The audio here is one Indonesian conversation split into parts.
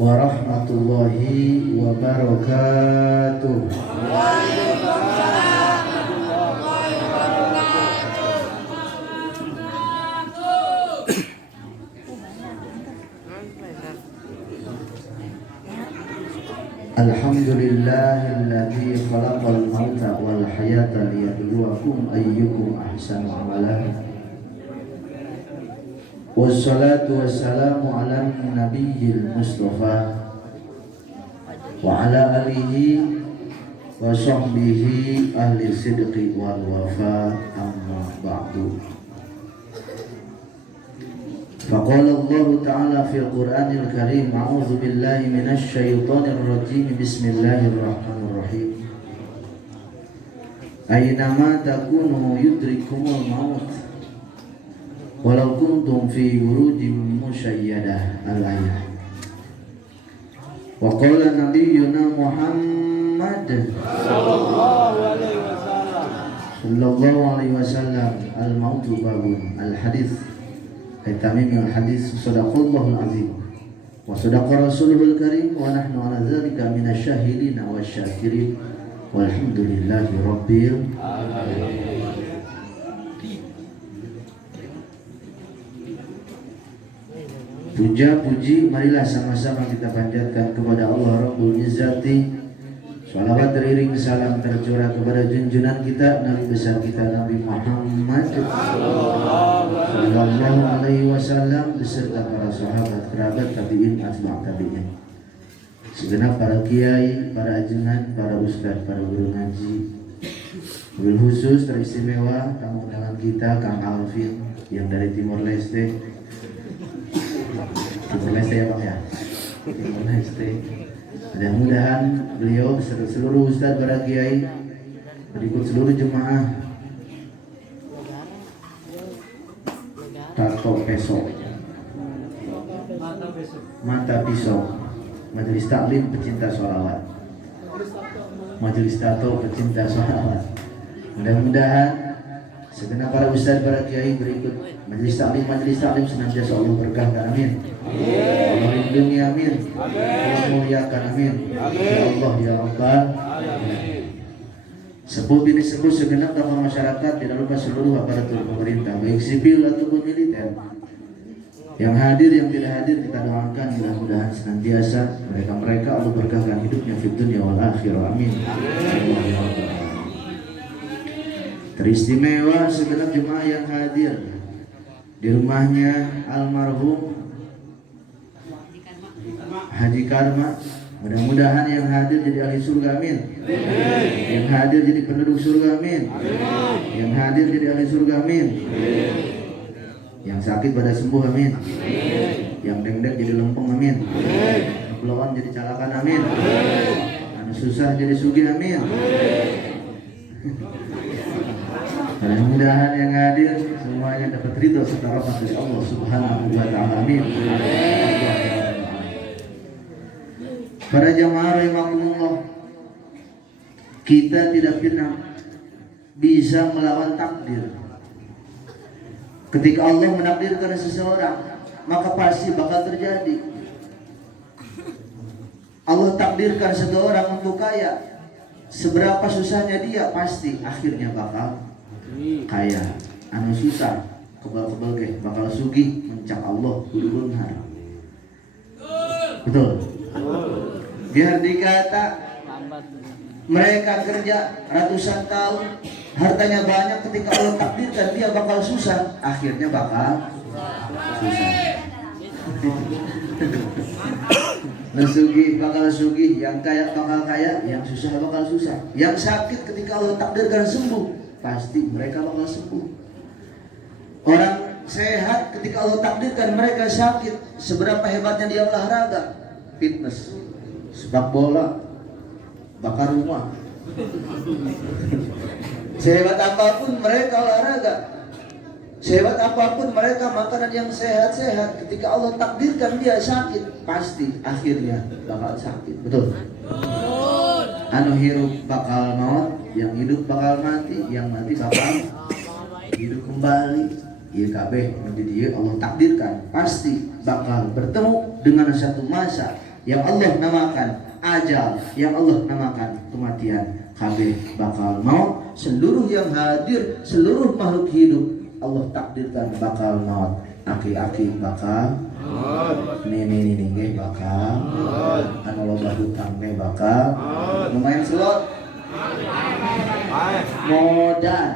Warahmatullahi wabarakatuh. Alhamdulillahilladzi khalaqal mauta wal hayata liyabluwakum ayyukum ahsanu amala. Wassalatu wassalamu ala nabiyyil mustafa wa ala alihi wa sahbihi ahli sidqi wal wafa, amma ba'du. Faqala Allah ta'ala fil Qur'anil Karim, a'udzu billahi minasy syaithanir rajim, bismillahirrahmanirrahim. Aynama takunu yudrikumul maut walau kuntum fi burujin musyayyadah, al-ayah. Wa qala nabiyyuna Muhammad sallallahu alaihi wasallam al-mautu babun, al-hadits tamimul hadits, sadaqallahul azim wa sadaqa rasuluhul karim wa nahnu ala dzalika minasyahidin wasyakirin walhamdulillahi rabbil alamin. Puja puji marilah sama-sama kita panjatkan kepada Allah Rabbul Izzati. Shalawat teriring salam tercurah kepada junjungan kita, Nabi besar kita Nabi Muhammad sallallahu alaihi wasallam beserta para sahabat, kerabat, tabi'in, atba' tabi'in, segenap para kiai, para ajengan, para ustaz, para guru ngaji. Mobil khusus teristimewa tamu undangan kita Kang Alvin yang dari Timor Leste. Timor Leste ya Bang ya, Timor Leste. Mudah-mudahan beliau beserta seluruh ustaz, para kiai, berikut seluruh jemaah tato pesok, mata pisau, majelis taklim pecinta sholawat, majelis tato pecinta sholawat. Mudah-mudahan segenap para ustaz, para kiai berikut majelis taklim senantiasa Allah berkahkan, amin. Allah lindungi, amin. Allah muliakan, amin. Ya Allah ya Rabbal alamin. Sepuh bini sepuh segenap tokoh masyarakat, tidak lupa seluruh aparatur pemerintah baik sipil ataupun militer yang hadir, yang tidak hadir, kita doakan mudah-mudahan senantiasa mereka Allah berkahkan hidupnya fid dunya wal akhirah, amin. Allah ya Rabbal alamin. Teristimewa segenap jemaah yang hadir di rumahnya almarhum Haji Karma. Mudah-mudahan yang hadir jadi ahli surga, amin. Yang hadir jadi penduduk surga, amin. Yang hadir jadi ahli surga, amin. Yang sakit pada sembuh, amin. Yang dengdek jadi lempeng, amin. Yang belawan jadi calakan, amin. Yang susah jadi sugih, amin. Mudah-mudahan yang hadir semuanya dapat ridho serta rahmat dari Allah Subhanahu wa ta'ala, amin. Para jamaah rahimakumullah, kita tidak pernah bisa melawan takdir. Ketika Allah menakdirkan seseorang, maka pasti bakal terjadi. Allah takdirkan seseorang untuk kaya, seberapa susahnya dia, pasti akhirnya bakal kaya. Anu susah kebal-kebal ke bakal sugih, mencak Allah kudu benar. Betul. Biar dikata mereka kerja ratusan tahun, hartanya banyak, ketika Allah takdirkan dia bakal susah, akhirnya bakal susah. Sugih bakal sugih, yang kaya bakal kaya, yang susah bakal susah. Yang sakit ketika Allah takdirkan sembuh, pasti mereka bakal sembuh. Orang sehat ketika Allah takdirkan mereka sakit, seberapa hebatnya dia olahraga, fitness, sepak bola, bakar rumah, sehebat apapun mereka olahraga, sehebat apapun mereka makanan yang sehat-sehat, ketika Allah takdirkan dia sakit, pasti akhirnya bakal sakit. Betul? Anu hirup bakal maut, yang hidup bakal mati, yang mati bakal hidup kembali. Ieu kabeh nu di dieu Allah takdirkan pasti bakal bertemu dengan satu masa yang Allah namakan ajal, yang Allah namakan kematian. Kabeh bakal maut, seluruh yang hadir, seluruh makhluk hidup Allah takdirkan bakal maut. Aki-aki bakal maut, nini ge bakal maut, anu loba hutang ge bakal lumayan selot modal.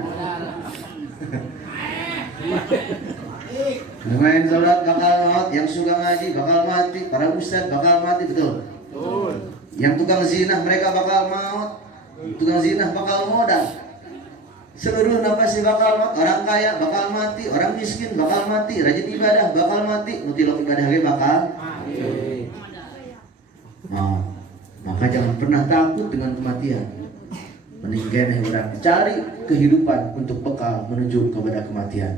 Lumayan sholat bakal maut, yang suka ngaji bakal mati, para ustad bakal mati, betul? Yang tukang zina mereka bakal maut, tukang zina bakal modal. Seluruh nafas bakal maut, orang kaya bakal mati, orang miskin bakal mati, rajin ibadah bakal mati, mutilok ibadah ge bakal mati. Nah, maka jangan pernah takut dengan kematian. Mending keneh urang cari kehidupan untuk bekal menuju kepada kematian.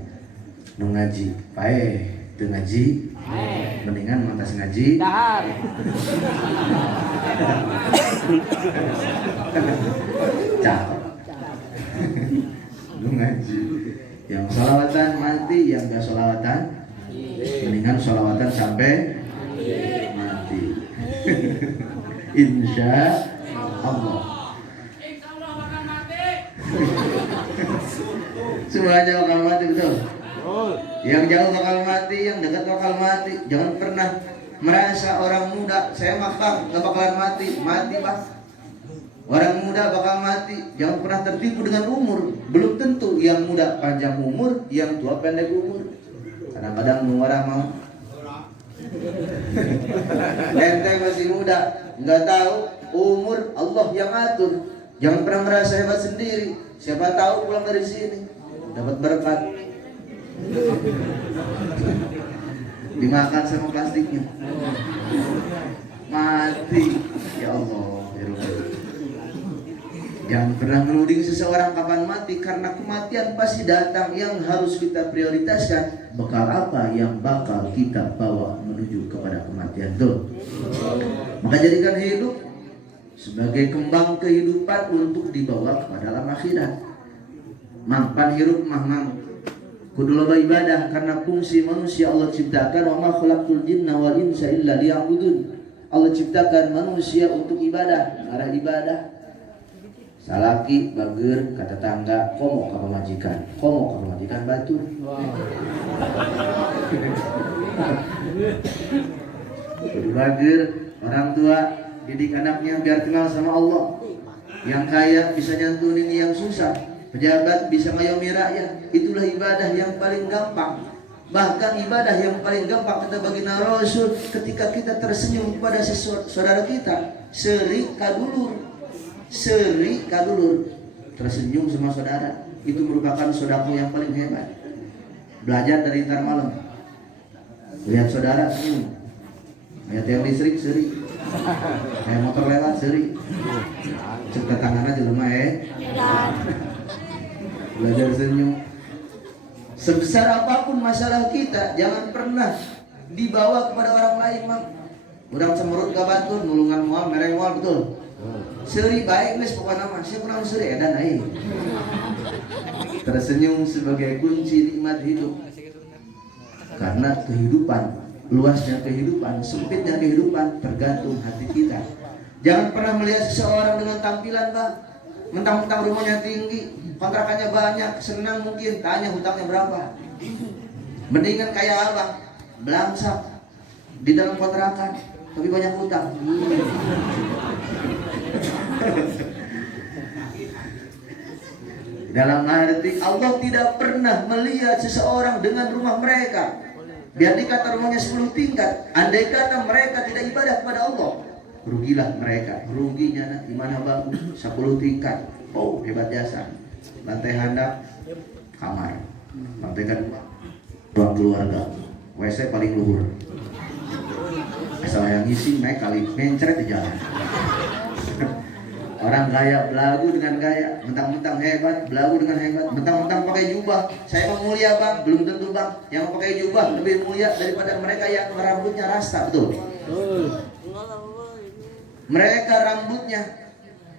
Nu ngaji paeh, teu ngaji mendingan mantas ngaji dahar. Cakep. Nu ngaji yang sholawatan mati, yang gak sholawatan mendingan sholawatan sampai mati. Insya Allah. Semuanya bakal mati, betul? Yang jauh bakal mati, yang dekat bakal mati. Jangan pernah merasa orang muda, saya makan gak bakalan mati. Mati pak. Orang muda bakal mati. Jangan pernah tertipu dengan umur. Belum tentu yang muda panjang umur, yang tua pendek umur. Kadang-kadang orang mau ente masih muda, nggak tahu umur Allah yang atur. Jangan pernah merasa hebat sendiri. Siapa tahu pulang dari sini dapat berkat, dimakan sama plastiknya, mati. Ya Allah, ya Rabbi. Jangan pernah menuding seseorang kapan mati, karena kematian pasti datang. Yang harus kita prioritaskan, bekal apa yang bakal kita bawa menuju kepada kematian. Tuh. Maka jadikan hidup sebagai kembang kehidupan untuk dibawa kepada alam akhirat. Mampan hirup mang kudu loba ibadah, karena fungsi manusia Allah ciptakan, wa ma khalaqtul jinna wal insa illa liya'budun. Allah ciptakan manusia untuk ibadah, arah ibadah. Salaki bager ka tetangga, komo ka pamajikan, komo ka pamajikan batur. Kudu bager, orang tua didik anaknya biar kenal sama Allah. Yang kaya bisa nyantunin yang susah, pejabat bisa ngayomi rakyat. Itulah ibadah yang paling gampang. Bahkan ibadah yang paling gampang kata baginda Rasul, ketika kita tersenyum kepada saudara kita, seri kadulur, tersenyum sama saudara, itu merupakan sedekah yang paling hebat. Belajar dari ntar malam, lihat saudara senyum, lihat yang listrik seri, kayak motor lewat seri, cerita tangan aja lemah belajar senyum. Sebesar apapun masalah kita, jangan pernah dibawa kepada orang lain. Udang cemurut ka batur, nulungan moal mereng moal, betul? Seri baik nes pokoknya mah, saya kurang seri edan aing. Tersenyum sebagai kunci nikmat hidup. Karena kehidupan, luasnya kehidupan, sempitnya kehidupan tergantung hati kita. Jangan pernah melihat seseorang dengan tampilan, Bang. Mentang-mentang rumahnya tinggi, kontrakannya banyak, senang mungkin, tanya hutangnya berapa. Mendingan kayak abang, belangsak di dalam kontrakan, tapi banyak hutang. Dalam arti Allah tidak pernah melihat seseorang dengan rumah mereka. Biar dikata rumahnya 10 tingkat, andai kata mereka tidak ibadah kepada Allah, rugilah mereka. Ruginya di mana bang? 10 tingkat. Oh, hebat jasa. Lantai handap kamar. Lantai kedua ruang keluarga. WC paling luhur. Asal yang ngisi naik kali mencret di jalan. Orang gaya belagu dengan gaya, mentang-mentang hebat, belagu dengan hebat, mentang-mentang pakai jubah. Saya mau mulia bang, belum tentu bang. Yang pakai jubah lebih mulia daripada mereka yang rambutnya rasta, betul? Mereka rambutnya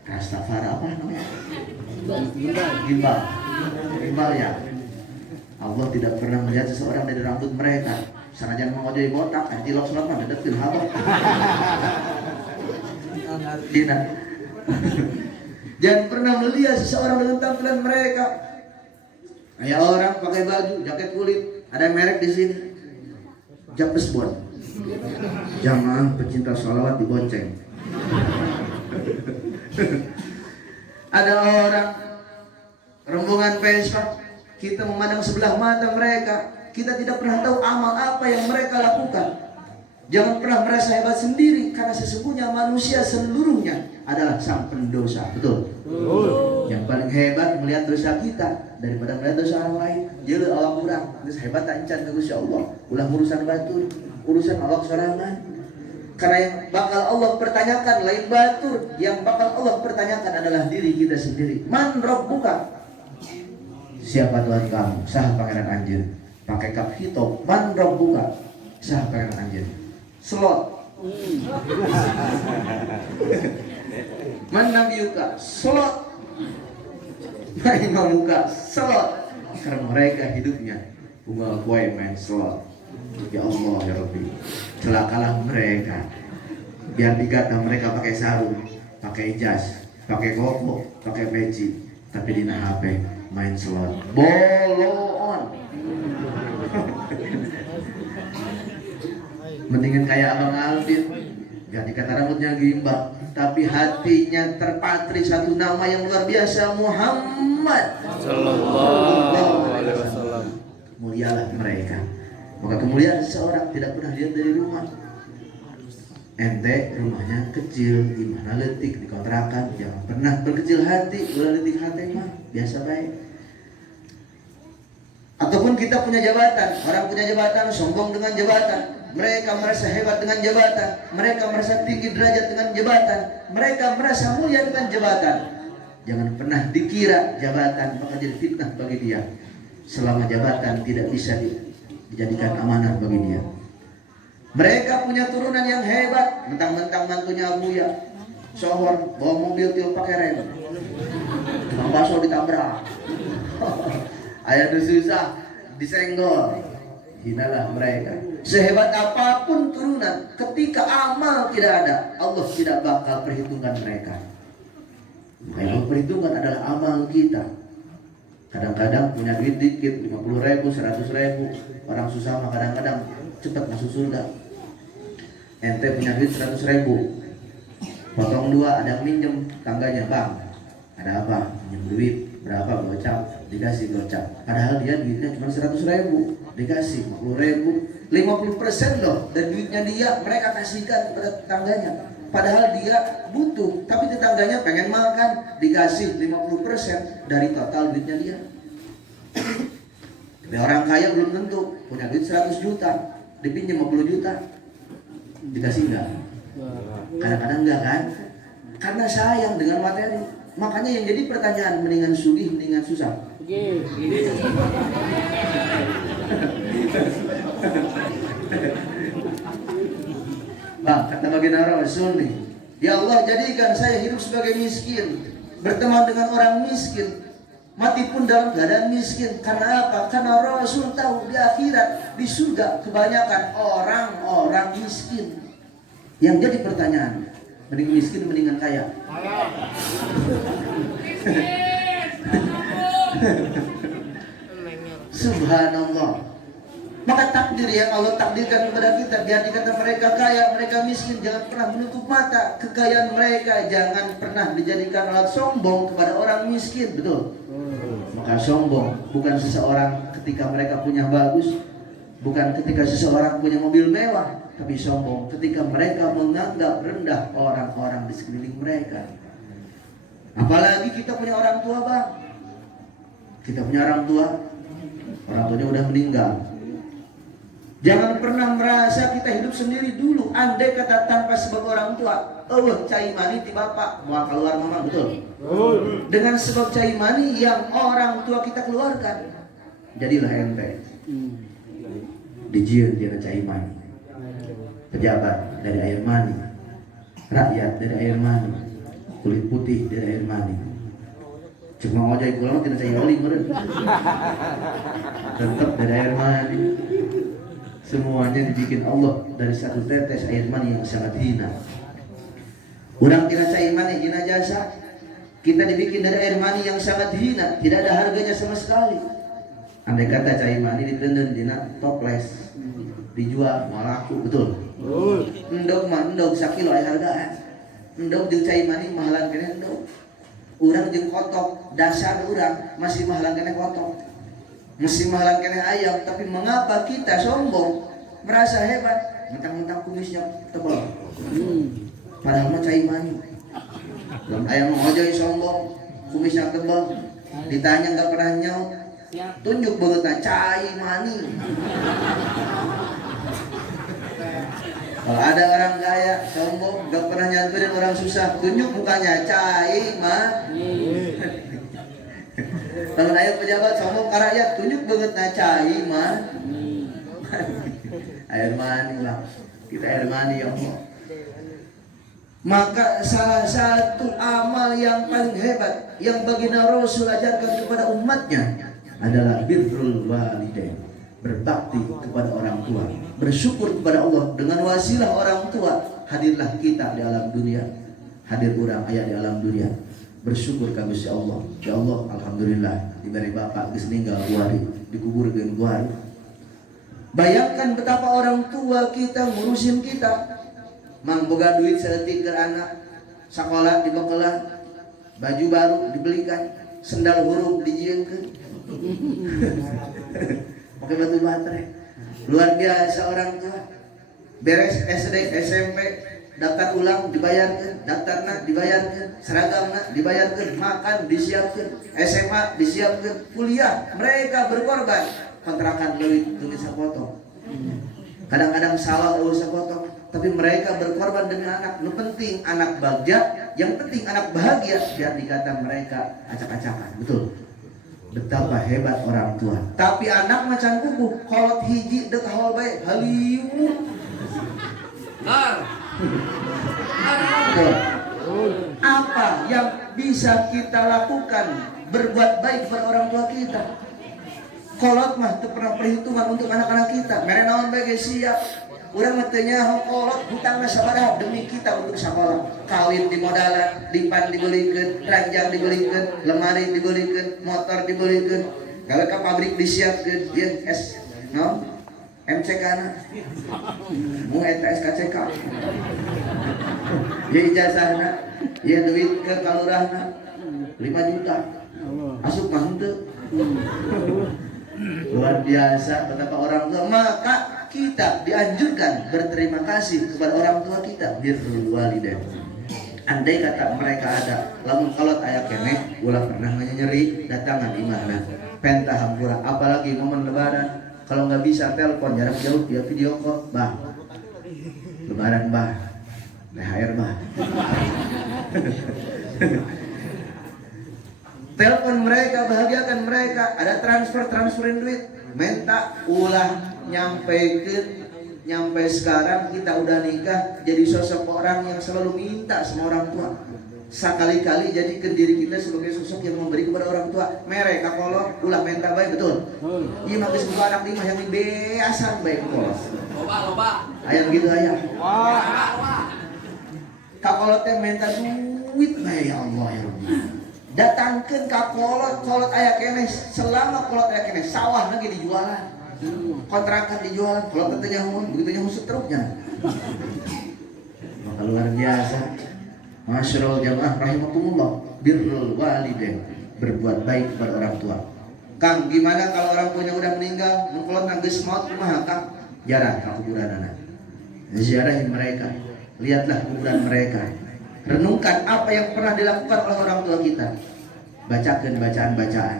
Rastafari apa namanya? Gimbal ya. Allah tidak pernah melihat seseorang dari rambut mereka. Sanajan mau jadi botak, cilok sunat mah dedet fil hawa. Tidak. Jangan pernah melihat seseorang dengan tampilan mereka. Kayak orang pakai baju jaket kulit, ada merek di sini. Japes Bond. Jangan pecinta sholawat dibonceng. Ada orang rombongan Vespa, kita memandang sebelah mata mereka. Kita tidak pernah tahu amal apa yang mereka lakukan. Jangan pernah merasa hebat sendiri, karena sesungguhnya manusia seluruhnya adalah sang pendosa. Betul? Yang paling hebat melihat dosa kita daripada melihat dosa orang lain. Jadi Allah kurang, terus hebat tancan ke Gusti Allah. Ulah urusan batur, urusan awak sorangan. Karena yang bakal Allah pertanyakan lain batur, yang bakal Allah pertanyakan adalah diri kita sendiri. Man rabbuka? Siapa Tuhan kamu? Sah pangeran anjeun. Pakai kap hito. Man rabbuka? Sah pangeran anjeun. Slot. Man nabiyuka? Slot. Man imamuka? Slot. Karena mereka hidupnya unggal kue main slot. Ya Allah ya Rabbi, celakalah mereka. Biar dikata mereka pakai sarung, pakai jas, pakai koko, pakai peci, tapi di HP main slot. Bolon. Mendingan kayak Abang Alvin, gak dikata rambutnya gimbal, tapi hatinya terpatri satu nama yang luar biasa, Muhammad Sallallahu Alaihi Wasallam. Mulialah mereka. Maka kemuliaan seseorang tidak pernah lihat dari rumah. Ente rumahnya kecil, gimana letik di kontrakan, jangan pernah berkecil hati, ulah letik hati mah biasa baik. Ataupun kita punya jabatan, orang punya jabatan sombong dengan jabatan. Mereka merasa hebat dengan jabatan, mereka merasa tinggi derajat dengan jabatan, mereka merasa mulia dengan jabatan. Jangan pernah dikira jabatan maka jadi fitnah bagi dia. Selama jabatan tidak bisa dijadikan amanah bagi dia. Mereka punya turunan yang hebat, mentang-mentang mantunya Abuya, sohor bawa mobil tiup pakai rem, tukang bakso ditabrak, ayah susah disenggol. Hinalah mereka. Sehebat apapun turunan, ketika amal tidak ada, Allah tidak bakal perhitungkan mereka. Yang perhitungan adalah amal kita. Kadang-kadang punya duit dikit, 50.000, 100.000. Orang susah mah kadang-kadang cepat masuk surga. Ente punya duit 100.000, potong dua, ada yang minjem tangganya, bang, ada apa? Minjem duit berapa? Gocap, dikasih gocap. Padahal dia duitnya cuma 100.000, dikasih 50.000, 50% loh dari duitnya dia mereka kasihkan kepada tetangganya. Padahal dia butuh, tapi tetangganya pengen makan, dikasih 50% dari total duitnya dia. Tapi orang kaya belum tentu punya duit 100 juta, dipinjam 50 juta, dikasih enggak? Kadang-kadang enggak kan? Karena sayang dengan materi. Makanya yang jadi pertanyaan, mendingan sugih, mendingan susah? Bang, kata baginda Rasul nih, ya Allah jadikan saya hidup sebagai miskin, berteman dengan orang miskin, mati pun dalam keadaan miskin. Karena apa? Karena Rasul tahu di akhirat, di surga kebanyakan orang-orang miskin. Yang jadi pertanyaan, mending miskin mendingan kaya? Subhanallah. Maka takdir yang Allah takdirkan kepada kita, biar dikata mereka kaya, mereka miskin, jangan pernah menutup mata kekayaan mereka. Jangan pernah dijadikan alat sombong kepada orang miskin. Betul? Maka sombong bukan seseorang ketika mereka punya bagus, bukan ketika seseorang punya mobil mewah, tapi sombong ketika mereka menganggap rendah orang-orang di sekeliling mereka. Apalagi kita punya orang tua, bang. Kita punya orang tuanya udah meninggal. Jangan pernah merasa kita hidup sendiri dulu. Andai kata tanpa sebab orang tua, cai mani ti bapak mau keluar mama, betul? Dengan sebab cai mani yang orang tua kita keluarkan, jadilah ente dijieun jangan cai mani. Pejabat dari air mani, rakyat dari air mani, kulit putih dari air mani. Cuma ojek pulang tidak saya oli meren. Tetap dari air mani. Semuanya dibikin Allah dari satu tetes air mani yang sangat hina. Orang tidak cair mani hina jasa. Kita dibikin dari air mani yang sangat hina, tidak ada harganya sama sekali. Andai kata cair mani ditenden dina toples, dijual mau laku, betul? Endog mah endog sakilo aya hargaan. Endog jeung cair mani mahalan kene endog. Urang jeung kotok, dasar urang masih mahalan kene kotok. Masih mahalan kene ayam, tapi mengapa kita sombong, merasa hebat, mentang-mentang kumisnya tebal. Padahal mah cair mani. Ayam ojek sombong, kumisnya tebal, ditanya nggak pernah nyaut, tunjuk banget cair mani. Kalau ada orang kaya sombong, nggak pernah nyamperin orang susah, tunjuk mukanya cair mani. Kalau ayam pejabat sombong ke rakyat, tunjuk banget cair mani. Air mani lah, kita air mani ya Allah. Maka salah satu amal yang paling hebat yang baginda Rasul ajarkan kepada umatnya adalah birrul walidain, berbakti kepada orang tua, bersyukur kepada Allah dengan wasilah orang tua. Hadirlah kita di alam dunia, hadir orang ayah di alam dunia, bersyukur ka Gusti Allah. Ya Allah, alhamdulillah diberi bapak geus ninggal buari, dikuburkeun buari. Bayangkan betapa orang tua kita ngurusin kita. Mang boga duit seetik ke anak, sekolah dibekalan, baju baru dibelikan, sendal huruf dijieunkeun. Pakai batu baterai. Luar biasa orang tua. Beres SD, SMP, daftar ulang dibayarkan, daftarna dibayarkan, seragamna dibayarkan, makan disiapkan, SMA disiapkan, kuliah mereka berkorban. Kontrakan duit tulis sepotong. Kadang-kadang sawah usah potong, tapi mereka berkorban demi anak. Lu penting anak bagja, yang penting anak bahagia. Biar dikata mereka acak-acakan, betul. Betapa hebat orang tua. Tapi anak macam kuku, kolot hiji dek hawal baik, halimu. Apa yang bisa kita lakukan berbuat baik pada orang tua kita? Kolot mah itu pernah perhitungan untuk anak-anak kita. Mere naon bae siap. Urang mah teu nyaho kolot hutangna sabaraha demi kita untuk sekolah. Kawin dimodalan, dipan dibelikeun, ranjang dibelikeun, lemari dibelikeun, motor dibelikeun. Kalau ke pabrik disiapkeun, ieu S no MCK na. Mu eta SKCK. Ieu ijazahna, ieu duit ke kalurahna 5 juta. Asup mah henteu. Luar biasa betapa orang tua. Maka kita dianjurkan berterima kasih kepada orang tua kita, birrul walidain. Andai kata mereka ada lamun kolot aya keneh ulah pernah nyeri datangan imahna pentah hampura, apalagi momen lebaran. Kalau nggak bisa telepon jarak jauh via video call, bah lebaran bah THR bah. Telepon mereka, bahagiakan mereka. Ada transferin duit, minta ulah nyampe sekarang kita udah nikah, jadi sosok orang yang selalu minta sama orang tua. Sekali-kali jadikan diri kita sebagai sosok yang memberi kepada orang tua. Mereka kolot ulah minta baik, betul. Iya maka sebuah anak lima yang biasa baik kolot. Loba. Ayam gitu ayam. Kakolotnya minta duit baik, ya Allah ya Allah. Datangkan ke kolot aya kene, selama kolot aya kene sawah lagi dijualan, kontrakan dijualan, kolot teh nyaho begitu nyaho setruknya. Maka luar biasa. Masyaallah jamaah rahimakumullah, birrul walidain, berbuat baik kepada orang tua. Kang, gimana kalau orang tuanya udah meninggal, mun kolot geus maut kumaha Kang? Jarah ka kuburanana. Ziarahin mereka, lihatlah kuburan mereka. Renungkan apa yang pernah dilakukan oleh orang tua kita. Bacakan bacaan-bacaan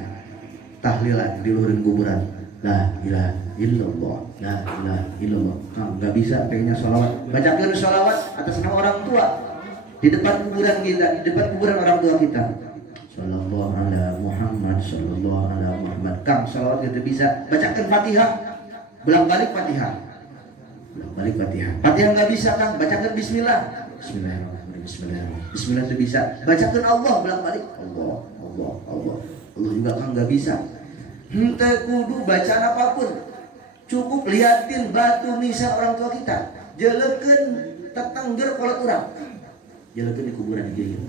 tahlilan di luhureun kuburan. La ilaha illallah, la ilaha illallah. Nggak bisa pengennya sholawat. Bacakan sholawat atas nama orang tua di depan kuburan kita, di depan kuburan orang tua kita. Sallallahu ala Muhammad, sallallahu ala Muhammad. Kang, sholawat kita bisa. Bacakan Fatihah, bolak-balik Fatihah. Bolak-balik Fatihah. Fatihah nggak bisa Kang, bacakan Bismillah. Bismillahirrahmanirrahim. Bismillahirrahmanirrahim. Bismillah itu bisa. Bacakan Allah bolak-balik. Allah, Allah, Allah. Allah juga kan nggak bisa. Henteu kudu bacaan apapun. Cukup liatin batu nisan orang tua kita. Jelekeun tetengger kolot urang. Jelekeun di kuburan ieu.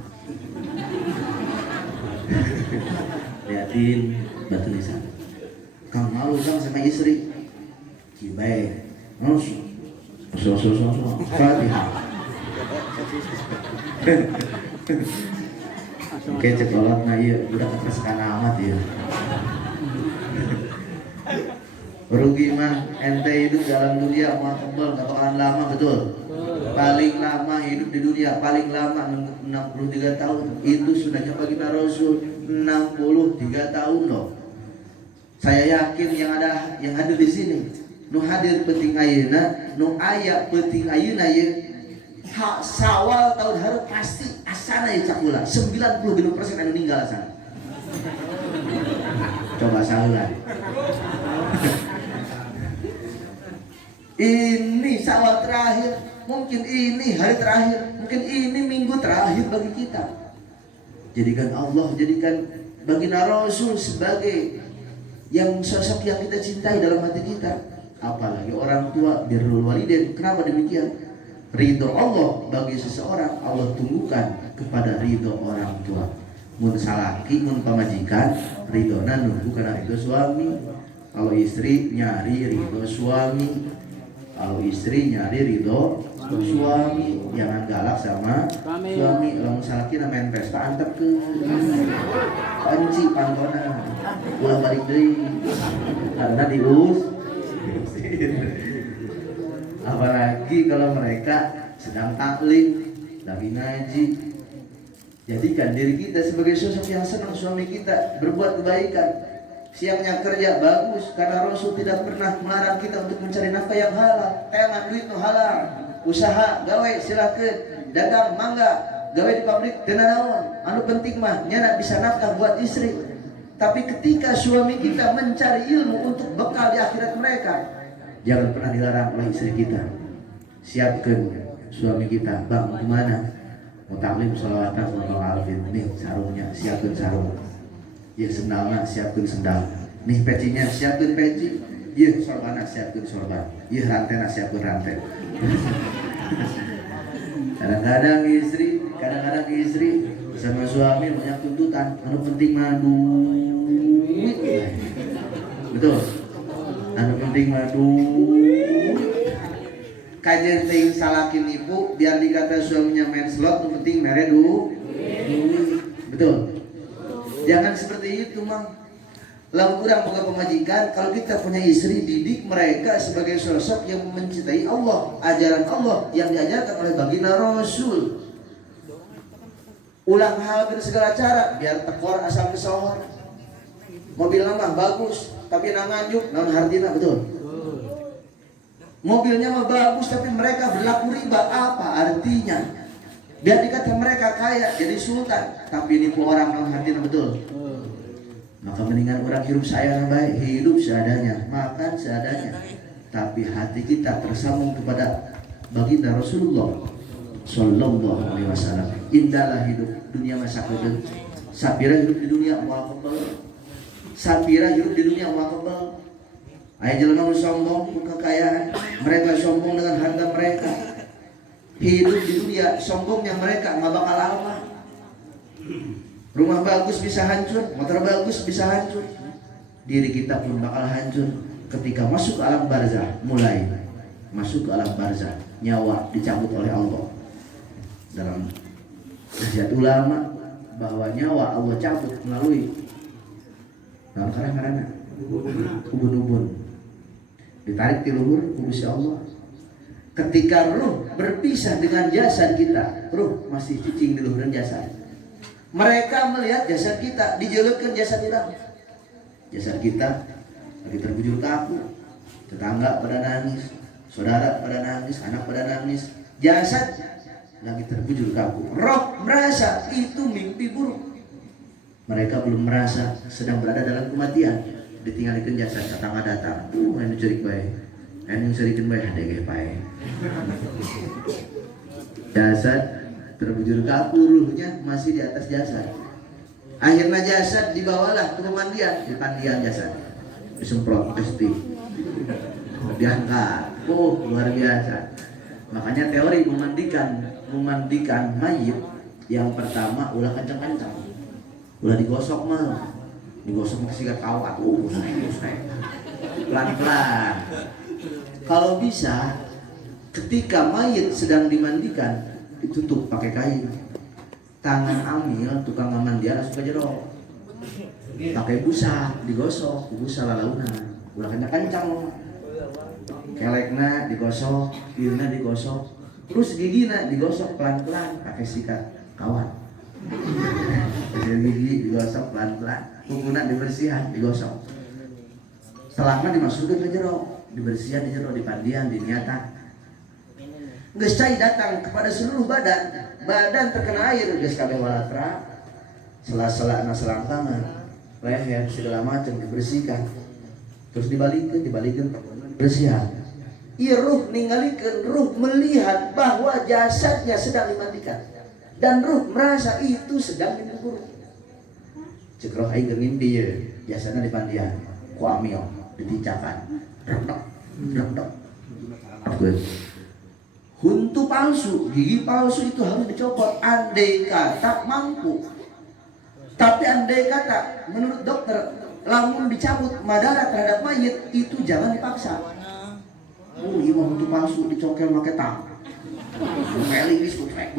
Liatin batu nisan. Kang malu Kang sama istri. Cibai. Fatihah. Oke cekolot nah iya udah keterskan amat ya. Rugi mah ente hidup dalam dunia mau kebal gak bakalan lama, betul? Paling lama hidup di dunia paling lama 63 tahun. Itu sunahnya baginda Rasul 63 tahun loh. Saya yakin yang hadir di sini nu hadir penting ayeuna nu aya penting ayeuna ye hak sawal tahun haru pasti asana ya cakula 90% anu ninggal asana. Coba salah. Ini sawal terakhir, mungkin ini hari terakhir, mungkin ini minggu terakhir bagi kita. Jadikan Allah, jadikan baginda Rasul sebagai yang sosok yang kita cintai dalam hati kita. Apalagi orang tua, birrul walidain. Kenapa demikian? Ridho Allah bagi seseorang Allah tunggukan kepada ridho orang tua. Mun salaki, mun pamajikan, ridhona nunggu karena ridho suami. Kalau istri nyari ridho suami, kalau istri nyari ridho suami. Jangan galak sama suami. Kalau salaki main pesta antep ke panci pantona, ulah balik deui karena dius. Apalagi kalau mereka sedang taklim, lagi ngaji. Jadikan diri kita sebagai sosok yang senang suami kita berbuat kebaikan. Siangnya kerja bagus karena Rasul tidak pernah melarang kita untuk mencari nafkah yang halal. Tayangan duit nu halal, usaha gawe silakeun, dagang mangga, gawe di pabrik teu naon. Anu penting mah nyana bisa nafkah buat istri. Tapi ketika suami kita mencari ilmu untuk bekal di akhirat mereka, jangan pernah dilarang oleh istri kita. Siapkan suami kita, bang gimana? Mau taklim sholawatan sama Bang Alvin. Nih sarungnya, siapkan sarung. Ya sendalnya, siapkan sendal. Nih pecinya, siapkan peci. Ya sorbannya, siapkan sorban. Ya rantena, siapkan rantai. Kadang-kadang istri sama suami banyak tuntutan. Anu penting mah duit. Betul. Anu penting mah duit. Kajian ting salaki nipu biar dikata suaminya main slot, anu penting mere duit. Betul. Jangan seperti itu, Mang. Lalu kurang boga pemajikan, kalau kita punya istri, didik mereka sebagai sosok yang mencintai Allah, ajaran Allah yang diajarkan oleh baginda Rasul. Ulang hal dengan segala cara biar tekor asal kesohor. Mobil mah bagus tapi nanganjuk naon hartina, betul. Mobilnya mah bagus tapi mereka berlaku riba, apa artinya? Biar dikata mereka kaya jadi sultan tapi nipu orang naon hartina, betul. Maka mendingan orang hidup saya baik, hidup seadanya, makan seadanya, tapi hati kita tersambung kepada baginda Rasulullah Sallallahu Alaihi Wasallam. Indahlah hidup dunia masa kecil. Sapira hidup di dunia muakabal. Sapira hidup di dunia muakabal. Ayah jelema sombong ku kekayaan, mereka sombong dengan harta mereka. Hidup di dunia sombongnya mereka nggak bakal lama. Rumah bagus bisa hancur, motor bagus bisa hancur. Diri kita pun bakal hancur ketika masuk ke alam barzah. Mulai masuk ke alam barzah, nyawa dicabut oleh Allah. Dalam nasihat ulama bahwa nyawa Allah cabut melalui dalam karang-karana ubun-ubun, ditarik di luhur kubus Allah. Ketika ruh berpisah dengan jasad kita, ruh masih cicing di luhur jasad. Mereka melihat jasad kita, dijelekkan jasad kita. Jasad kita lagi terbujur kaku, tetangga pada nangis, saudara pada nangis, anak pada nangis. Jasad lagi terbujur kaku. Roh merasa itu mimpi buruk. Mereka belum merasa sedang berada dalam kematian. Ditinggalkan jasad, tetangga datang. Yang cerik baik, yang cerikin baik ada kayak baik. Jasad terbujur kaku, ruhnya masih di atas jasad. Akhirnya jasad dibawalah ke pemandian, dipandian jasad, disemprot pasti, diangkat. Luar biasa. Makanya teori memandikan mayit yang pertama ulah kencang-kencang, ulah digosok mah, digosok sikat kawat, pelan-pelan. Kalau bisa, ketika mayit sedang dimandikan ditutup pakai kain. Tangan amil tukang mandian langsung ke jero, pakai busa digosok, busa lalauna, ulah kencang-kencang, kelekna digosok, irna digosok, terus gigina digosok pelan-pelan pakai sikat kawat. Gigi digosok pelan-pelan, kukunya dibersihan, digosok. Setelahnya dimasukkan ke jero, dibersihan di jero, dipandian, diniatan. Geus cai datang kepada seluruh badan terkena air, geus kabeh walatra, sela-sela selangkangan, leher segala macam dibersihkan. Terus dibalikkan bersihan. Ieu ruh ningalikeun, ruh melihat bahwa jasadnya sedang dimandikan dan ruh merasa itu sedang diburu. Cek roh aing ngimpi ye, jasadna dipandian, ku amil diticakan. Dok. Huntu palsu, gigi palsu itu harus dicopot andai kata mampu. Tapi andai kata menurut dokter lamun dicabut madara terhadap mayit itu jangan dipaksa. Iya huntu palsu dicokel pakai tang. Meli wis busrek.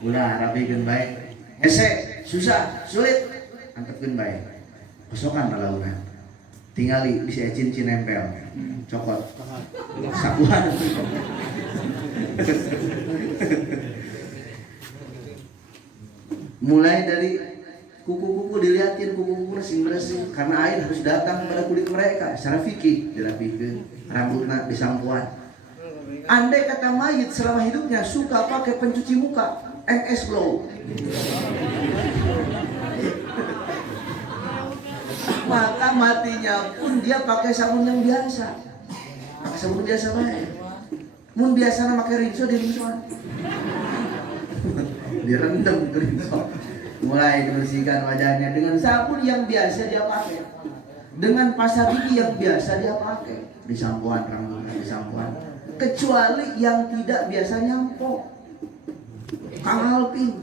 Ulah rapikeun bae. Hese susah, sulit. Antepkeun bae. Posokan launa. Tingali bisa cincin nempel. Cokot. Sabuan. Mulai dari kuku-kuku dilihatin, kuku-kuku sing bersih karena air harus datang pada kulit mereka. Secara fikih dirapikeun, rambutnya disampuan. Andai kata mayit selama hidupnya suka pakai pencuci muka, NS Glow, maka matinya pun dia pakai sabun yang biasa. Pakai sabun biasa baik. Mun biasana pakai rinso di rinsoan. Direndam ke rinso. Mulai dibersihkan wajahnya dengan sabun yang biasa dia pakai. Dengan pasta gigi yang biasa dia pakai. Disampuan rambutnya, disampuan. Kecuali yang tidak biasa nyampo. Kang Alpin.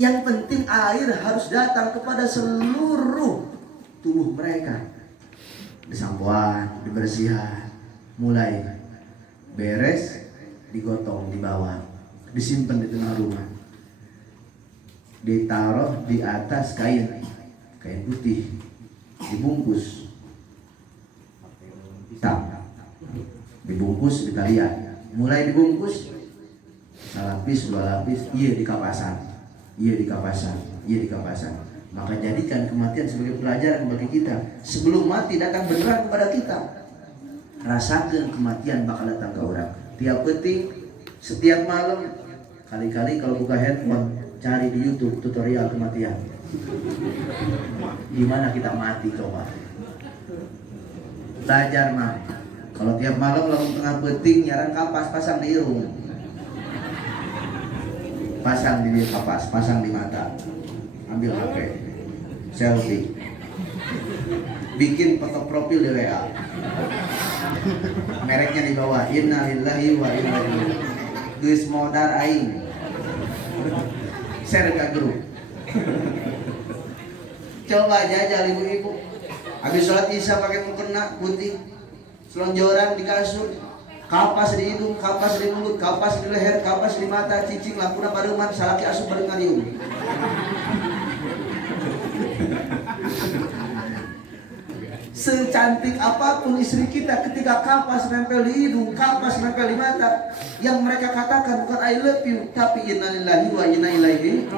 Yang penting air harus datang kepada seluruh tubuh mereka. Disampuan, dibersihan, mulai beres, digotong di bawah, disimpan di tengah rumah, ditaruh di atas kain putih, dibungkus hitam, dibungkus di talian, mulai dibungkus salapis, dua lapis, iya di kapasan. Maka jadikan kematian sebagai pelajaran bagi kita. Sebelum mati datang beneran kepada kita. Rasakan kematian bakal datang ke orang. Tiap detik, setiap malam, kali-kali kalau buka handphone, cari di YouTube tutorial kematian. Gimana kita mati coba? Belajar mah. Kalau tiap malam lalu tengah peting nyaran kapas pasang di irung. Pasang di kapas, pasang di mata. Ambil HP, selfie, bikin foto profil di WA, mereknya di bawah, innalillahi wa inna ilaihi, geus modar aing, share ke grup. Coba jajal ibu-ibu, habis sholat isya pakai mukena putih, selonjoran di kasur, kapas di hidung, kapas di mulut, kapas di leher, kapas di mata, cicing lampuna paruman, salaki asup bareng ngadiung. Secantik apapun istri kita ketika kapas nempel di hidung, kapas nempel di mata, yang mereka katakan bukan I love you tapi innalillahi wa inna ilaihi.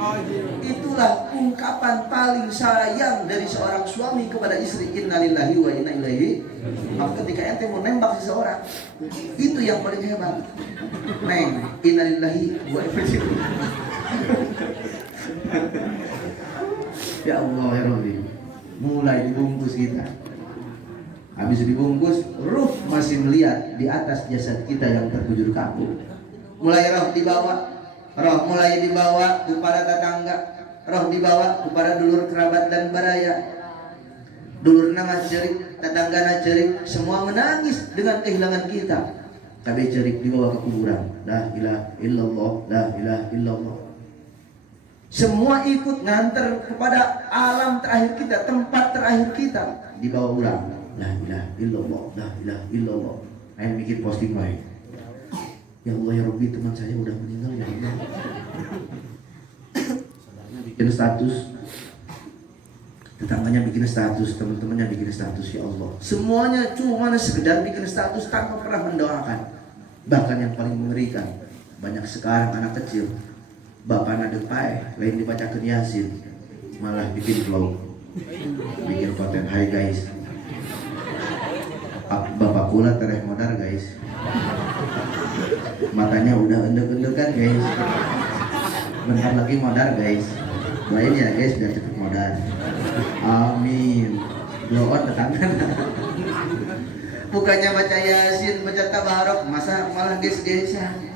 Itulah ungkapan paling sayang dari seorang suami kepada istri, innalillahi wa inna ilaihi. Maka ketika ente mau nembak seseorang, itu yang paling hebat. Neng, innalillahi wa inna ilaihi. Ya Allah ya Rabbi, mulai dibungkus kita. Habis dibungkus, ruh masih melihat di atas jasad kita yang terbujur kaku. Mulai roh mulai dibawa kepada tetangga, roh dibawa kepada dulur kerabat dan baraya. Dulur nama cerik, tetangga na cerik, semua menangis dengan kehilangan kita. Tapi cerik dibawa ke kuburan. La ilaha illallah, la ilaha illallah. Semua ikut nganter kepada alam terakhir kita, tempat terakhir kita, dibawa ulang. La ilaha illallah, la ilaha illallah. Ayo bikin posting baik. Ya Allah ya Rabbi, teman saya udah meninggal ya Allah. Bikin status, tetangganya bikin status, teman-temannya bikin status, ya Allah. Semuanya cuma sekedar bikin status tanpa pernah mendoakan. Bahkan yang paling mengerikan, banyak sekarang anak kecil, bapaknya depai, lain dibacakan Yasin, malah bikin vlog, bikin konten. Hai guys, bapak pula tereh modar guys, matanya udah endek-endek kan guys, bentar lagi modar guys, doain ya guys biar cepet modar, amin. Doa tetangga. Bukannya baca Yasin, baca Tabarok, masa malah guys-gaysan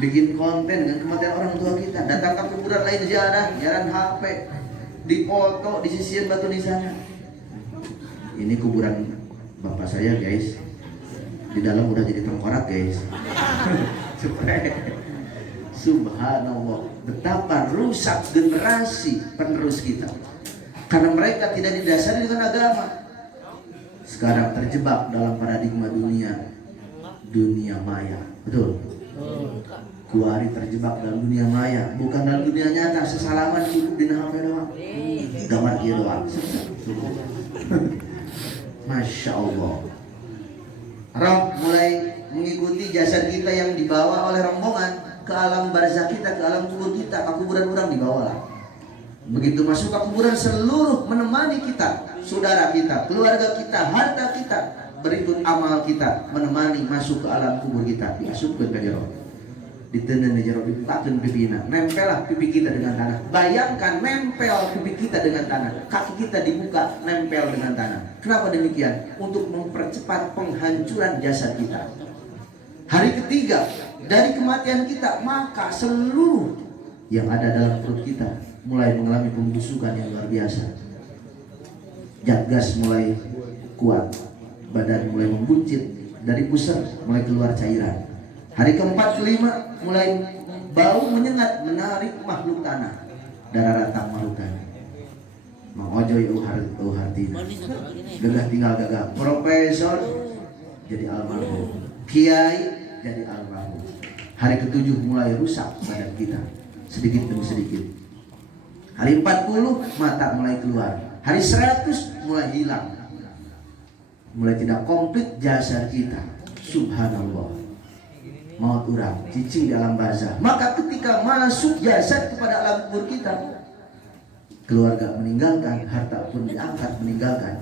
bikin konten dengan kematian orang tua kita. Datang ke kuburan lain ziarah, jalan HP, dipoto, disisihin batu di sana. Ini kuburan bapak saya guys, di dalam udah jadi tengkorak guys. Subhanallah, betapa rusak generasi penerus kita karena mereka tidak didasari dengan agama. Sekarang terjebak dalam paradigma dunia maya, betul? Kuari terjebak dalam dunia maya, bukan dalam dunia nyata. Sesalaman cukup di HP doang, gambar dia doang. Masya Allah. Roh mulai mengikuti jasad kita yang dibawa oleh rombongan ke alam barzah kita, ke alam kubur kita, ke kuburan orang dibawalah. Begitu masuk ke kuburan, seluruh menemani kita, saudara kita, keluarga kita, harta kita, berikut amal kita menemani masuk ke alam kubur kita. Diasupkan ke jero, ditenen di jero, dipakeun pipina, nempellah pipi kita dengan tanah. Bayangkan nempel pipi kita dengan tanah, kaki kita dibuka, nempel dengan tanah. Kenapa demikian? Untuk mempercepat penghancuran jasad kita. Hari ketiga dari kematian kita, maka seluruh yang ada dalam perut kita mulai mengalami pembusukan yang luar biasa. Zat gas mulai kuat, badan mulai membuncit, dari pusat mulai keluar cairan. Hari keempat kelima mulai bau menyengat menarik makhluk tanah, darah ratang malukan. Mang Ojoy Hartina, gagah tinggal gagah. Profesor jadi almarhum, kiai jadi almarhum. Hari ketujuh mulai rusak badan kita, sedikit demi sedikit. Hari 40 mata mulai keluar. Hari 100 mulai hilang, mulai tidak komplit jasad kita. Subhanallah, maut urang cicing di alam barzah. Maka ketika masuk jasad kepada alam kubur kita, keluarga meninggalkan, harta pun diangkat meninggalkan,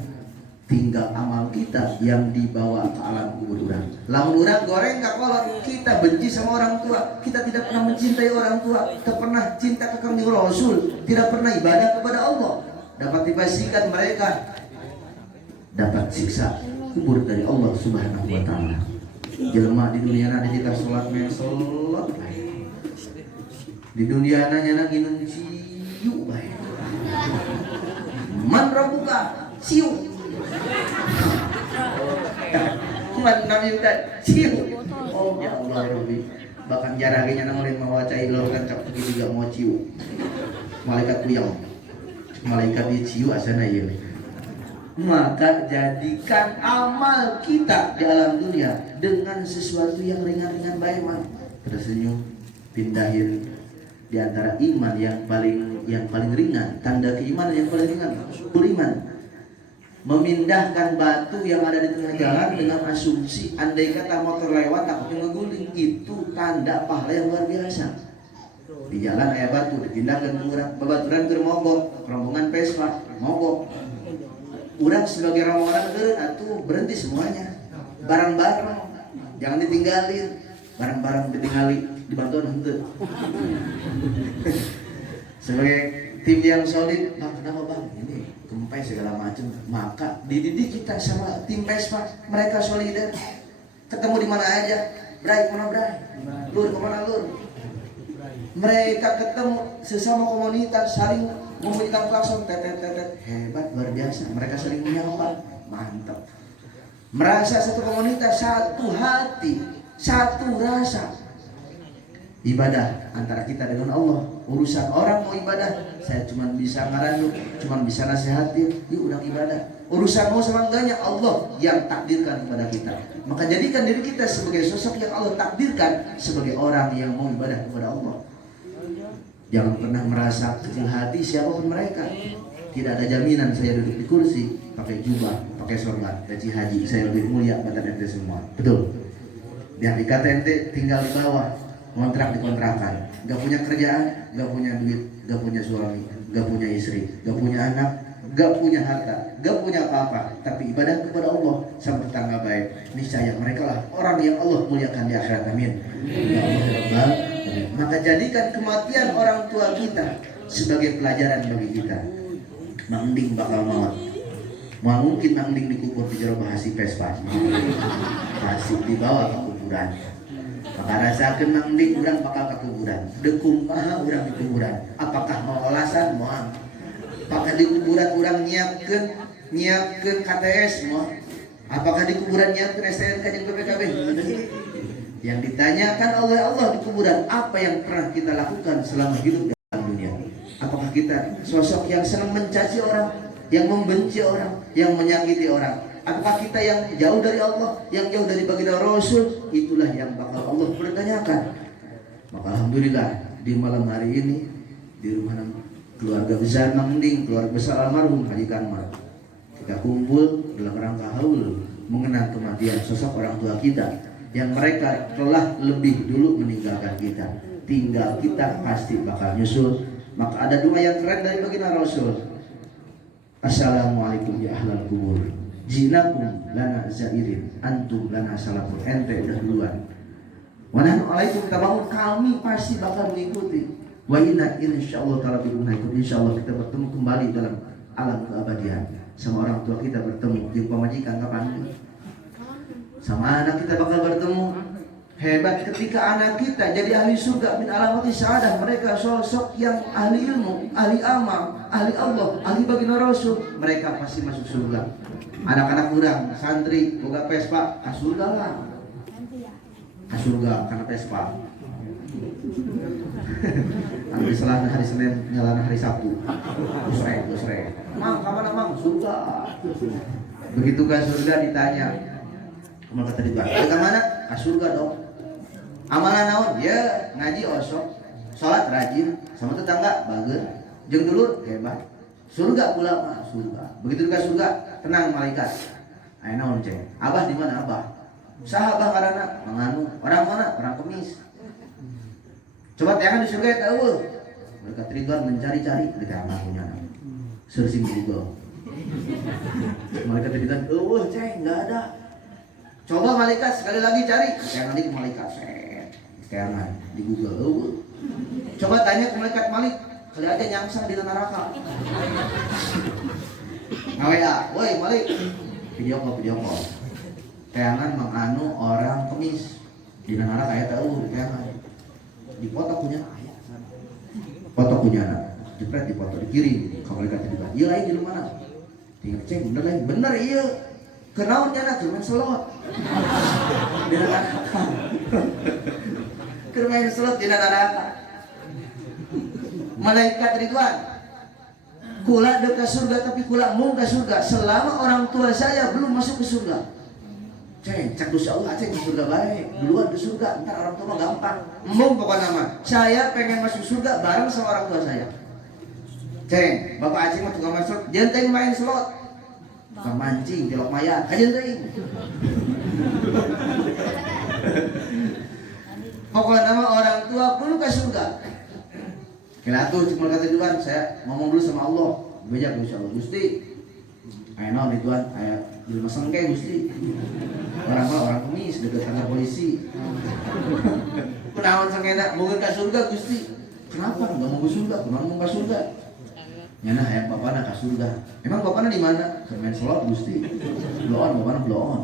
tinggal amal kita yang dibawa ke alam kubur urang. Lamun urang goreng gak kolot, kita benci sama orang tua, kita tidak pernah mencintai orang tua, tidak pernah cinta ke kami Rasul, tidak pernah ibadah kepada Allah. Dapat dipastikan mereka dapat siksa kubur dari Allah Subhanahu wa taala. Jelema di dunia ada kita salat mensolat bae. Di dunia nanya nginum ciu bae. Man rabbuka ciu. Man naminta ciu. Oh ya Allah Rabbi. Bahkan jaragenya namanya mawacai lo kan cak juga mau ciu. Malaikat kuyang. Malaikat dia ciu asana ieu. Maka jadikan amal kita di alam dunia dengan sesuatu yang ringan-ringan baik mah. Tersenyum, pindahin di antara iman yang paling ringan, tanda keimanan yang paling ringan, beriman. Memindahkan batu yang ada di tengah jalan dengan asumsi andai kata motor lewat takutnya ngeguling, itu tanda pahala yang luar biasa. Di jalan ayah batu dipindahkan babaturan ke mogok, rombongan Vespa mogok. Urang sebagai rombongan keureun atuh berhenti semuanya. Barang-barang jangan ditinggalin. Barang-barang ditinggali dibantuan henteu. Sebagai tim yang solid, Bang, kenapa Bang? Ini kempes segala macam. Maka dididik kita sama tim Vespa, mereka solidar. Ketemu di mana aja, Bray kemana Bray, Lur kemana Lur. Mereka ketemu sesama komunitas saling membunyikan klakson, tetet. Hebat, luar biasa. Mereka saling menyapa, mantap. Merasa satu komunitas, satu hati, satu rasa. Ibadah antara kita dengan Allah. Urusan orang mau ibadah, saya cuma bisa ngarandu, cuma bisa nasihatin, yuk udah ibadah. Urusan mau sama enggaknya Allah yang takdirkan kepada kita. Maka jadikan diri kita sebagai sosok yang Allah takdirkan sebagai orang yang mau ibadah kepada Allah. Jangan pernah merasa kecil hati siapapun mereka. Tidak ada jaminan saya duduk di kursi, pakai jubah, pakai sorban, gaji haji, saya lebih mulia badan ente semua. Betul. Yang dikata ente tinggal di bawah, kontrak dikontrakan, gak punya kerjaan, gak punya duit, gak punya suami, gak punya istri, gak punya anak, gak punya harta, gak punya apa-apa, tapi ibadah kepada Allah sama tetangga baik. Niscaya mereka lah orang yang Allah muliakan di akhirat. Amin. Ya Allah ya Rabbal. Maka jadikan kematian orang tua kita sebagai pelajaran bagi kita. Mang Ding bakal maut. Mau mungkin Mang Ding dikubur di jero bahasi Vespa. Hasib dibawa ke kuburan. Maka rasakan Mang Ding urang bakal ke kuburan. Dekum maha urang di kuburan. Apakah mau alasan moal? Apakah di kuburan urang nyiapkeun KTS moal? Apakah di kuburan nyiapkeun STNK jeung PPKB? Yang ditanyakan oleh Allah di kuburan, apa yang pernah kita lakukan selama hidup dalam dunia? Apakah kita sosok yang senang mencaci orang, yang membenci orang, yang menyakiti orang? Apakah kita yang jauh dari Allah, yang jauh dari baginda Rasul? Itulah yang bakal Allah bertanyakan. Maka alhamdulillah di malam hari ini di rumah keluarga besar Mang Ding, keluarga besar almarhum Haji Kanmar, kita kumpul dalam rangka haul mengenang kematian sosok orang tua kita yang mereka telah lebih dulu meninggalkan kita. Tinggal kita pasti bakal nyusul. Maka ada doa yang keren dari baginda Rasul. Assalamualaikum ya ahlal kubur, jinakum lana zairin, antum lana salafun. Ente udah duluan. Wa nahnu alaikum tabaun, kami pasti bakal mengikuti. Wa inna insyaallah ta'ala bikumaikum, insyaallah kita bertemu kembali dalam alam keabadian. Sama orang tua kita bertemu di pemajikan kapan? Sama anak kita bakal bertemu. Hebat ketika anak kita jadi ahli surga. Min alamati sa'adah, mereka sosok yang ahli ilmu, ahli amal, ahli Allah, ahli baginda Rasul. Mereka pasti masuk surga. Anak-anak kurang, santri, boga Vespa, ke surga lah. Ke surga karena Vespa. Nanti setelah hari Senin, nyalana hari Sabtu. Usrek. Mang, kemana mang? Surga. Begitu ke surga ditanya, kemana tadi bang? Ke mana? Ke surga dong. Amalan naon? Ya ngaji osok, sholat rajin, sama tetangga bager, jeung dulur hebat. Surga pula mah surga. Begitu ke surga, tenang malaikat. Aya naon ceng? Abah di mana abah? Saha abah karana? Manganu. Orang mana? Orang Kemis. Coba tangan di surga eta eueuh. Mereka Ridwan mencari-cari di tangan punya. Searching Google. Malaikat Ridwan, eueuh ceng, enggak ada. Coba malaikat sekali lagi cari. Jangan lagi malaikat. Jangan di Google. Coba tanya ke malaikat Malik, kali aja nyangsang di neraka. WA, woi Malik, video call. Jangan menganu orang Kemis di neraka kayak tahu, jangan. Dipoto punya, jepret dipoto dikirim ke malaikat itu. Iya lain di mana? Tinggal cek bener iya. Kenaon nyana cuma selot. Di neraka. Kermain selot di neraka. Malaikat Ridwan, kula dekat surga tapi kula mau ke surga selama orang tua saya belum masuk ke surga. Cek Gusti Allah cek ke surga baik, duluan ke surga, ntar orang tua mah gampang. Mau pokoknya nama, saya pengen masuk surga bareng sama orang tua saya. Cek, Bapak Acing mah tukang masuk, jenteng main slot. Tukang mancing, jelok maya, jenteng. Pokoknya nama orang tua perlu ke surga. Kira tuh cuma kata duluan, saya ngomong dulu sama Allah. Bejak Gusti Allah, Gusti. Ayo naon dituan, ayo di rumah sengke Gusti. Orang Kemis dekat kantor polisi. Kunaon sengkena mau ke surga Gusti. Kenapa enggak mau ke surga? Kenapa mau ke surga? Nyana hayang bapana ka surga. Emang bapana di mana? Main sholat Gusti. Blow on, bapana blow on.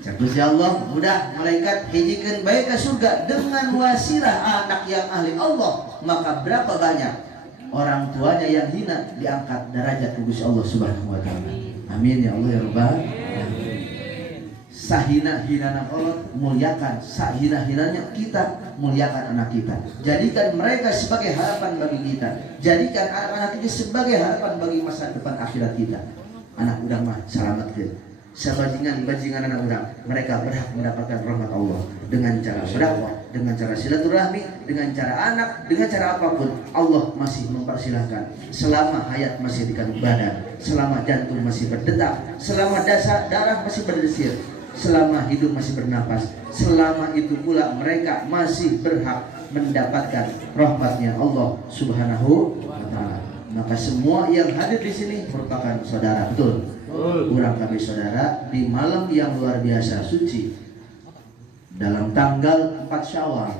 Gusti Allah mudah malaikat hijikeun bae ka surga dengan wasilah anak yang ahli Allah, maka berapa banyak orang tuanya yang hina diangkat derajat ke Gusti Allah Subhanahu wa taala. Amin ya Allah ya Rabbal alamin. Sahina-hinana Allah muliakan, sahina-hinanya kita muliakan anak kita. Jadikan mereka sebagai harapan bagi kita. Jadikan anak-anak kita sebagai harapan bagi masa depan akhirat kita. Anak udang mah selamatkeun. Sabajingan-bajingan anak udang, mereka berhak mendapatkan rahmat Allah dengan cara sedekah, dengan cara silaturahmi, dengan cara anak, dengan cara apapun. Allah masih mempersilahkan selama hayat masih di kandung badan, selama jantung masih berdetak, selama darah masih berdesir, selama hidup masih bernapas, selama itu pula mereka masih berhak mendapatkan rahmatnya Allah Subhanahu wa taala. Maka semua yang hadir di sini merupakan saudara, betul. Kurang kami saudara di malam yang luar biasa suci dalam tanggal 4 Syawal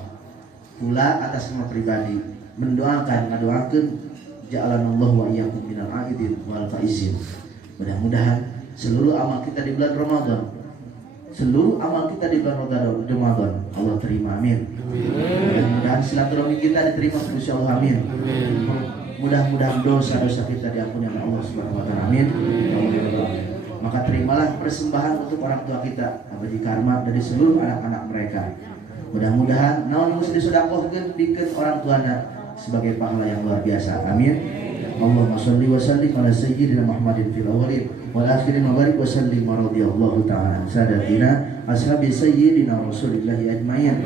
pula atas nama pribadi ngadoakeun ja'alanallahu wa iyyakum minal aidin wal faizin. Mudah-mudahan seluruh amal kita di bulan Ramadan, seluruh amal kita di bulan Ramadan Allah terima, amin. Mudah-mudahan silaturahmi kita diterima Gusti Allah, amin. Mudah-mudahan dosa-dosa kita diampuni oleh Allah Subhanahu wa taala, amin. Maka terimalah persembahan untuk orang tua kita, abadi karma dari seluruh anak-anak mereka. Mudah-mudahan naon mesti disedekahkeun pikeun orang tuana sebagai pahala yang luar biasa, amin. Allahumma shalli wa sallim ala sayyidina Muhammadin fil awwalin wal akhirin wa barik wa sallim radhiyallahu ta'ala sadatina ashabi sayyidina Rasulillahi ajmain.